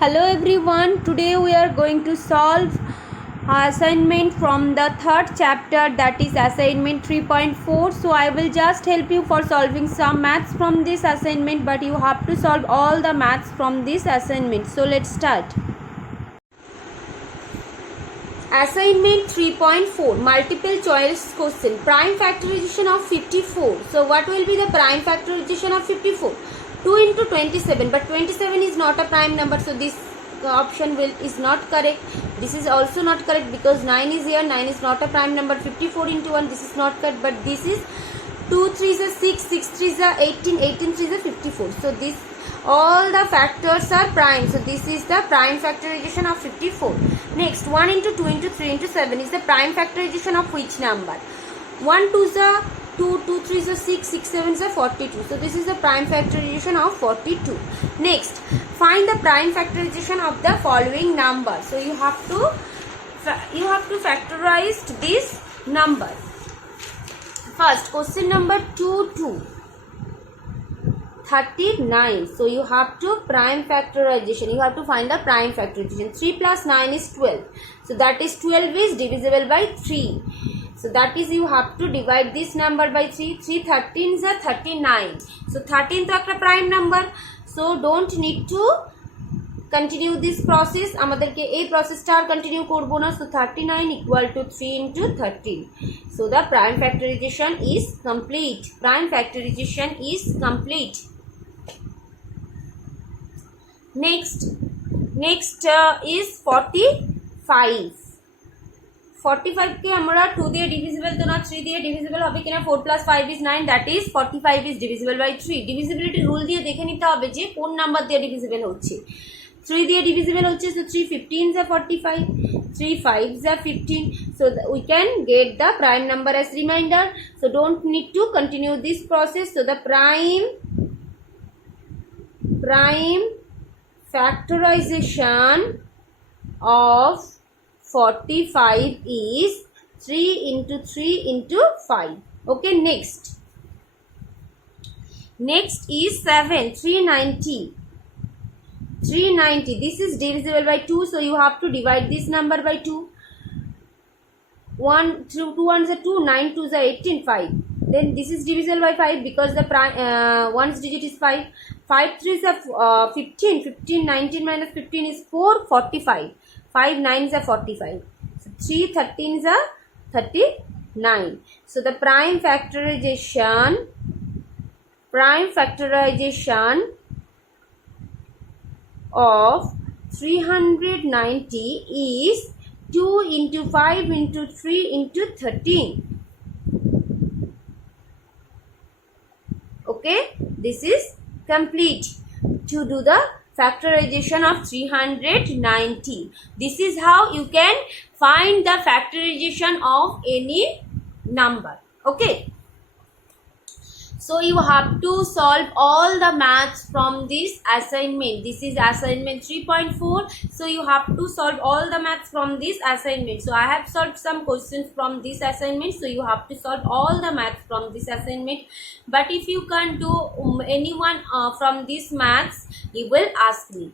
Hello everyone, today we are going to solve assignment from the third chapter, that is assignment 3.4. So I will just help you for solving some maths from this assignment, but you have to solve all the maths from this assignment. So let's start. Assignment 3.4, multiple choice question, prime factorization of 54. So what will be the prime factorization of 54? 2 into 27, but 27 is not a prime number, so this option is not correct. This is also not correct because 9 is here, 9 is not a prime number. 54 into 1, this is not correct, but this is 2 3s are 6, 6 3s are 18, 18 3s are 54. So this all the factors are prime, so this is the prime factorization of 54. Next, 1 into 2 into 3 into 7 is the prime factorization of which number? 1 2s are 2, 2 3s are 6, 6 7s are 42. So this is the prime factorization of 42. Next, find the prime factorization of the following number. So you have to factorize this number. First, question number 2 39. So you have to prime factorization. You have to find the prime factorization. 3 plus 9 is 12. So that is 12 is divisible by 3. So that is you have to divide this number by 3. 3 13s are 39. So 13 to a prime number. So don't need to continue this process. আমাদেরকে এই প্রসেসটা আর continue করব না. So 39 equal to 3 into 13. So the prime factorization is complete. Prime factorization is complete. Next is 45. 45 के हमरा 2 দিয়ে divisible তো না 3 দিয়ে ডিভিজিবল হবে কিনা 4 plus 5 is 9, that is 45 is divisible by 3. Divisibility rule দিয়ে দেখে নিতে হবে যে কোন নাম্বার দিয়ে ডিভিজিবল হচ্ছে. 3 দিয়ে ডিভিজিবল হচ্ছে, so 3 15s are 45, 3 5s are 15. So we can get the prime number as remainder. So don't need to continue this process. So the prime factorization of 45 is 3 into 3 into 5. Okay, next is 7. 390. This is divisible by 2, so you have to divide this number by 2. 1 2 1s are 2, 9 2s are 18, 5. Then this is divisible by 5 because the prime one's digit is 5. 5 3s are 15. 15 19 minus 15 is 4, 45. 5 9s are 45. So 3 13s are 39. So the prime factorization of 390 is 2 into 5 into 3 into 13. Okay, this is complete. To do the factorization of 390, this is how you can find the factorization of any number. Okay, so you have to solve all the maths from this assignment. This is assignment 3.4. So you have to solve all the maths from this assignment. So I have solved some questions from this assignment. So you have to solve all the maths from this assignment. But if you can't do any one from these maths, you will ask me.